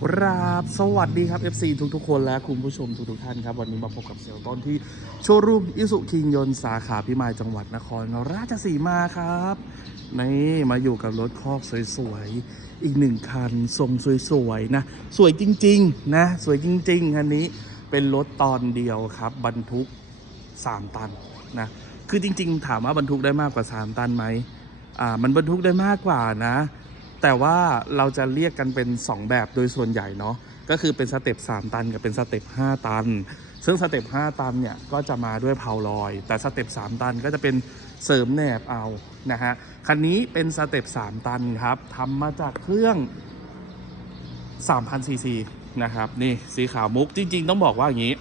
ครับสวัสดีครับ FC ทุกทุกคนและคุณผู้ชมทุกทุกท่านครับ วันนี้มาพบกับเซลต้นที่โชว์รูมอิสุคิงยนต์สาขาพิมายจังหวัดนครราชสีมาครับนี่มาอยู่กับรถคอกสวยๆ อีกหนึ่งคันทรงสวยๆนะ สวยจริงๆ นะ สวยจริงๆคันนี้เป็นรถตอนเดียวครับ บรรทุก 3 ตันนะ คือจริงๆ ถามว่าบรรทุกได้มากกว่า 3 ตันไหมอ่ามันบรรทุกได้มากกว่านะ แต่ว่าเราจะเรียกกันเป็น 2 แบบโดยส่วนใหญ่เนาะก็คือเป็นสเต็ป3ตันกับเป็นสเต็ป5ตัน ซึ่งสเต็ป5ตันเนี่ยก็จะมาด้วยเพาลอย แต่สเต็ป3ตันก็จะเป็นเสริมแหนบเอานะฮะคันนี้เป็นสเต็ป3ตันครับทำมาจากเครื่อง3,000ซีซีนะครับนี่สีขาวมุกจริง ๆ ต้องบอกว่าอย่างนี้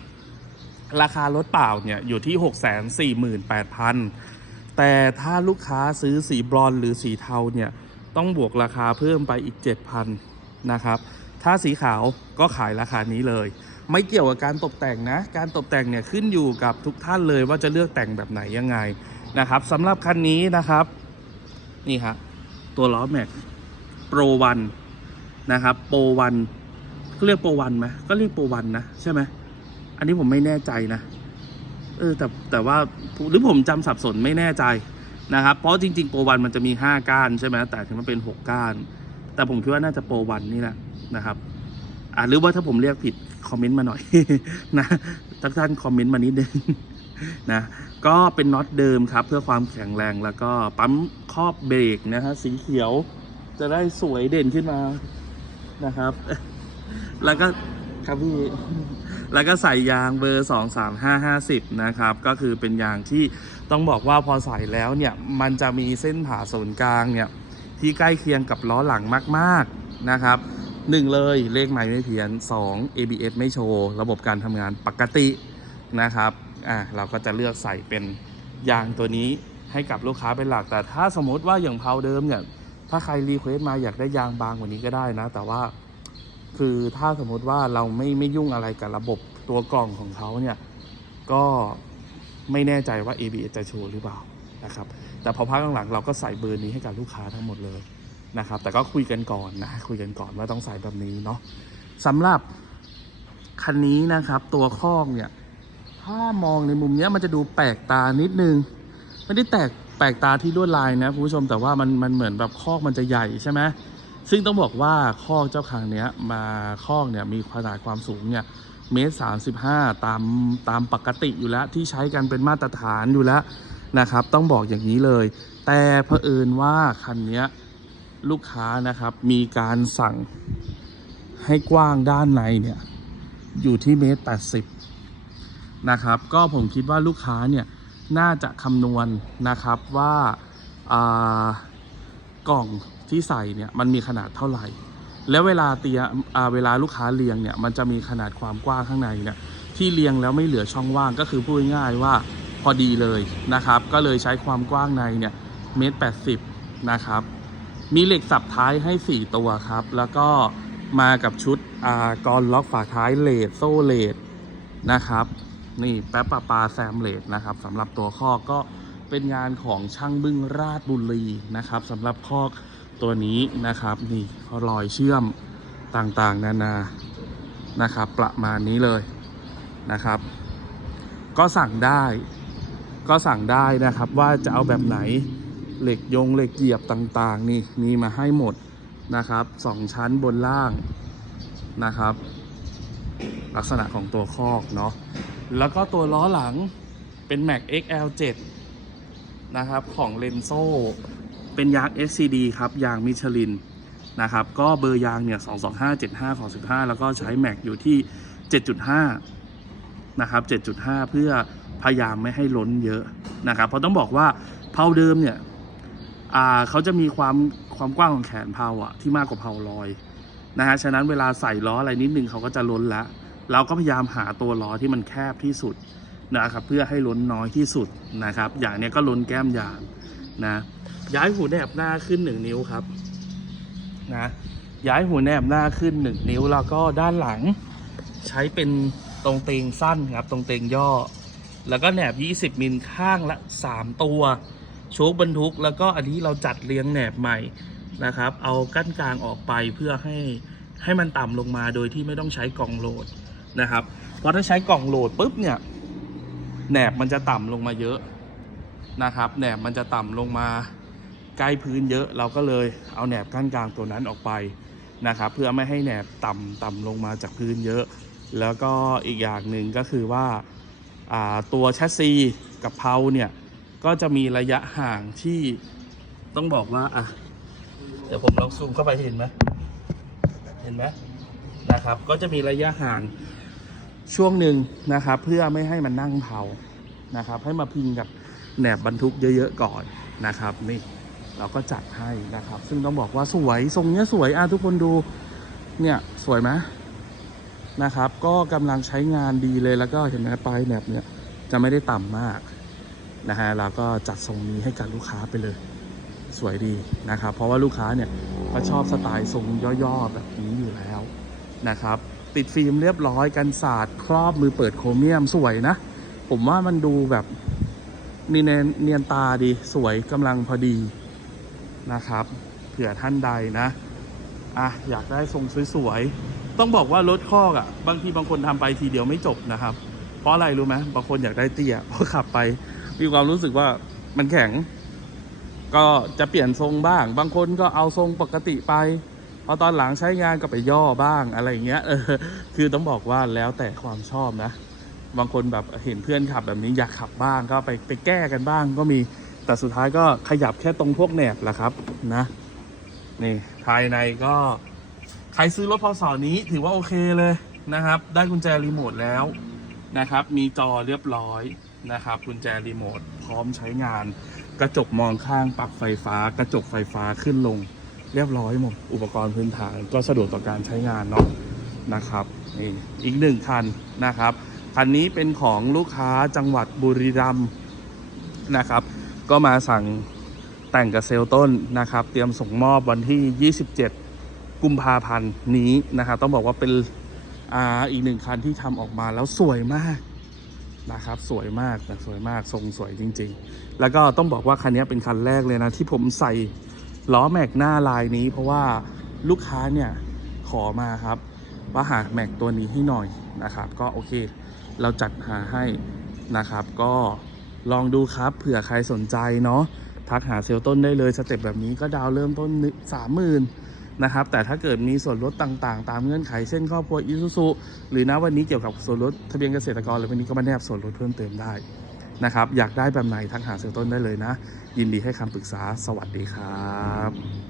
ราคารถเปล่าเนี่ยอยู่ที่ 648,000 แต่ถ้าลูกค้าซื้อสีบรอนหรือสีเทาเนี่ย ต้องบวกราคาเพิ่มไปอีก 7,000นะครับ ถ้าสีขาวก็ขายราคานี้เลย ไม่เกี่ยวกับการตกแต่งนะ การตกแต่งเนี่ยขึ้นอยู่กับทุกท่านเลยว่าจะเลือกแต่งแบบไหนยังไงนะครับสำหรับคันนี้นะครับ นี่ฮะตัวล้อแม็กโปรวันนะครับโปรวันเาเรียกโปรวันไหมก็เรียกโปรวันนะใช่ไหมอันนี้ผมไม่แน่ใจนะเออแต่แต่ว่าหรือผมจำสับสนไม่แน่ใจ นะครับ เพราะจริงๆโปรวันมันจะมี 5 ก้านใช่ไหมแต่ถึงมันเป็น 6 ก้าน แต่ผมคิดว่าน่าจะโปรวันนี่แหละนะครับอ่าหรือว่าถ้าผมเรียกผิดคอมเมนต์มาหน่อยนะทุกท่านคอมเมนต์มานิดนึงนะก็เป็นน็อตเดิมครับ เพื่อความแข็งแรงแล้วก็ปั๊มครอบเบรกนะฮะสีเขียวจะได้สวยเด่นขึ้นมานะครับ แล้วก็ ครับพี่ แล้วก็ใส่ยางเบอร์ 23550 นะครับ ก็คือเป็นยางที่ต้องบอกว่าพอใส่แล้วเนี่ยมันจะมีเส้นผ่าศูนย์กลางเนี่ยที่ใกล้เคียงกับล้อหลังมากๆนะครับหนึ่งเลยเลขไม้ไม่เพี้ยน 2 ABS ไม่โชว์ ระบบการทำงานปกตินะครับอ่าเราก็จะเลือกใส่เป็นยางตัวนี้ให้กับลูกค้าเป็นหลัก แต่ถ้าสมมติว่าอย่างเพาเดิมเนี่ยถ้าใครรีเควสต์มาอยากได้ยางบางกว่านี้ก็ได้นะ แต่ว่า คือถ้าสมมติว่าเราไม่ไม่ยุ่งอะไรกับระบบตัวกล่องของเขาเนี่ย ก็ไม่แน่ใจว่า ABS จะโชว์หรือเปล่านะครับ แต่พอพักหลังๆเราก็ใส่เบอร์นี้ให้กับลูกค้าทั้งหมดเลยนะครับ แต่ก็คุยกันก่อนนะ คุยกันก่อนว่าต้องใส่แบบนี้เนาะสำหรับคันนี้นะครับ ตัวคอกเนี่ย ถ้ามองในมุมเนี้ยมันจะดูแปลกตานิดนึง ไม่ได้แตกแปลกตาที่ลวดลายนะคุณผู้ชมแต่ว่ามันมันเหมือนแบบคอกมันจะใหญ่ใช่ไหม ซึ่งต้องบอกว่าคอกเจ้าคางเนี้ยมาคอกเนี่ยมีขนาดความสูงเนี่ยเมตรสามสิบห้าตามตามปกติอยู่แล้วที่ใช้กันเป็นมาตรฐานอยู่แล้วนะครับ ต้องบอกอย่างนี้เลย แต่เผอิญว่าคันนี้ลูกค้านะครับมีการสั่งให้กว้างด้านในเนี่ยอยู่ที่เมตรแปดสิบนะครับ ก็ผมคิดว่าลูกค้าเนี่ยน่าจะคำนวณนะครับว่าอ่ากล่อง ที่ใส่เนี่ยมันมีขนาดเท่าไหร่ แล้วเวลาเตียเวลาลูกค้าเรียงเนี่ยมันจะมีขนาดความกว้างข้างในเนี่ยที่เรียงแล้วไม่เหลือช่องว่างก็คือพูดง่ายว่าพอดีเลยนะครับ ก็เลยใช้ความกว้างในเนี่ยเมตรแปดสิบนะครับ มีเหล็กสับท้ายให้ 4 ตัวครับ แล้วก็มากับชุดอากรล็อกฝาท้ายเลดโซ่เลดนะครับ นี่แป๊บปลาปลาแซมเลดนะครับสำหรับตัวคอกก็เป็นงานของช่างบึ้งราชบุรีนะครับสำหรับคอก ตัวนี้นะครับนี่รอยเชื่อมต่างๆ นานานะครับ ประมาณนี้เลยนะครับ ก็สั่งได้ ก็สั่งได้นะครับว่าจะเอาแบบไหนเหล็กยงเหล็กเหยียบต่างๆ นี่มีมาให้หมดนะครับสองชั้นบนล่างนะครับ ลักษณะของตัวคอกเนาะแล้วก็ตัวล้อหลังเป็น Mac XL7 นะครับ ของเลนโซ เป็นยาง SCD ครับ ยางมิชลินนะครับ ก็เบอร์ยางเนี่ย 225 75 ของ 15 แล้วก็ใช้ Mac อยู่ที่ 7.5 นะครับ 7.5 เพื่อพยายามไม่ให้ล้นเยอะนะครับ เพราะต้องบอกว่าเพาเดิมเนี่ยอ่าเขาจะมีความความกว้างของแขนเพาอะที่มากกว่าเพาลอยนะฮะ ฉะนั้นเวลาใส่ล้ออะไรนิดนึงเขาก็จะล้นละ เราก็พยายามหาตัวล้อที่มันแคบที่สุดนะครับ เพื่อให้ล้นน้อยที่สุดนะครับ อย่างเนี้ยก็ล้นแก้มยางนะ ย้ายหูแนบหน้าขึ้น1นิ้วครับนะย้ายหูแนบหน้าขึ้น1นิ้วแล้วก็ด้านหลัง ใช้เป็นตรงเตงสั้นครับ ตรงเตงย่อ แล้วก็แหนบ 20มิลข้างละ 3 ตัวโชคบรรทุก แล้วก็อันนี้เราจัดเรียงแหนบใหม่นะครับ เอากั้นกลางออกไปเพื่อให้ให้มันต่ำลงมาโดยที่ไม่ต้องใช้กล่องโหลดนะครับ เพราะถ้าใช้กล่องโหลดปุ๊บเนี่ยแหนบมันจะต่ำลงมาเยอะนะครับแหนบมันจะต่ำลงมา ใกล้พื้นเยอะเราก็เลยเอาแหนบกั้นกลางตัวนั้นออกไปนะครับ เพื่อไม่ให้แหนบต่ำต่ำลงมาจากพื้นเยอะ แล้วก็อีกอย่างหนึ่งก็คือว่าอ่าตัวแชสซีกับเพลาเนี่ยก็จะมีระยะห่างที่ต้องบอกว่าอะเดี๋ยวผมลองซูมเข้าไปเห็นไหมเห็นไหมนะครับ ก็จะมีระยะห่างช่วงหนึ่งนะครับ เพื่อไม่ให้มันนั่งเผานะครับ ให้มาพิงกับแหนบบรรทุกเยอะๆก่อนนะครับนี่ เราก็จัดให้นะครับ ซึ่งต้องบอกว่าสวยทรงเนี้ยสวยอะทุกคนดูเนี่ยสวยไหมนะครับ ก็กำลังใช้งานดีเลยแล้วก็เห็นไหมปลายแหนบเนี่ยจะไม่ได้ต่ำมากนะฮะเราก็จัดทรงนี้ให้กับลูกค้าไปเลย สวยดีนะครับ เพราะว่าลูกค้าเนี่ยก็ชอบสไตล์ทรงย่อๆแบบนี้อยู่แล้วนะครับ ติดฟิล์มเรียบร้อยกันศาสตร์ครอบมือเปิดโครเมียมสวยนะ ผมว่ามันดูแบบนีเนียนตาดีสวยกำลังพอดี นะครับเผื่อท่านใดนะอะอยากได้ทรงสวยๆ ต้องบอกว่ารถคอกอะ บางทีบางคนทำไปทีเดียวไม่จบนะครับ เพราะอะไรรู้ไหมบางคนอยากได้เตี้ยพอขับไป มีความรู้สึกว่ามันแข็ง ก็จะเปลี่ยนทรงบ้าง บางคนก็เอาทรงปกติไปพอตอนหลังใช้งานก็ไปย่อบ้างอะไรอย่างเงี้ยเออคือต้องบอกว่าแล้วแต่ความชอบนะ บางคนแบบเห็นเพื่อนขับแบบนี้อยากขับบ้างก็ไปไปแก้กันบ้างก็มี แต่สุดท้ายก็ขยับแค่ตรงพวกแหนบแหละครับนะนี่ภายในก็ใครซื้อรถพศนี้ถือว่าโอเคเลยนะครับ ได้กุญแจรีโมทแล้วนะครับ มีจอเรียบร้อยนะครับ กุญแจรีโมทพร้อมใช้งาน กระจกมองข้างปรับไฟฟ้า กระจกไฟฟ้าขึ้นลง เรียบร้อยหมด อุปกรณ์พื้นฐานก็สะดวกต่อการใช้งานเนาะนะครับนี่อีกหนึ่งคันนะครับคันนี้เป็นของลูกค้าจังหวัดบุรีรัมย์นะครับ ก็มาสั่งแต่งกับเซลต้นนะครับ เตรียมส่งมอบวันที่ 27 กุมภาพันธ์นี้นะครับ ต้องบอกว่าเป็นอาอีกหนึ่งคันที่ทำออกมาแล้วสวยมากนะครับ สวยมากแต่สวยมากทรงสวยจริง ๆ แล้วก็ต้องบอกว่าคันนี้เป็นคันแรกเลยนะ ที่ผมใส่ล้อแม็กหน้าลายนี้ เพราะว่าลูกค้าเนี่ยขอมาครับ ว่าหาแม็กตัวนี้ให้หน่อยนะครับ ก็โอเค เราจัดหาให้นะครับก็ ลองดูครับ เผื่อใครสนใจเนาะทักหาเซลล์ต้นได้เลยสเต็ปแบบนี้ก็ดาวเริ่มต้นสามหมื่นนะครับ แต่ถ้าเกิดมีส่วนลดต่างๆ ตามเงื่อนไขเช่นครอบครัวอิซูซุหรือนะวันนี้เกี่ยวกับส่วนลดทะเบียนเกษตรกรอะไรวันี้ก็มาแนบส่วนลดเพิ่มเติมได้นะครับ อยากได้แบบไหนทักหาเซลล์ต้นได้เลยนะ ยินดีให้คำปรึกษาสวัสดีครับ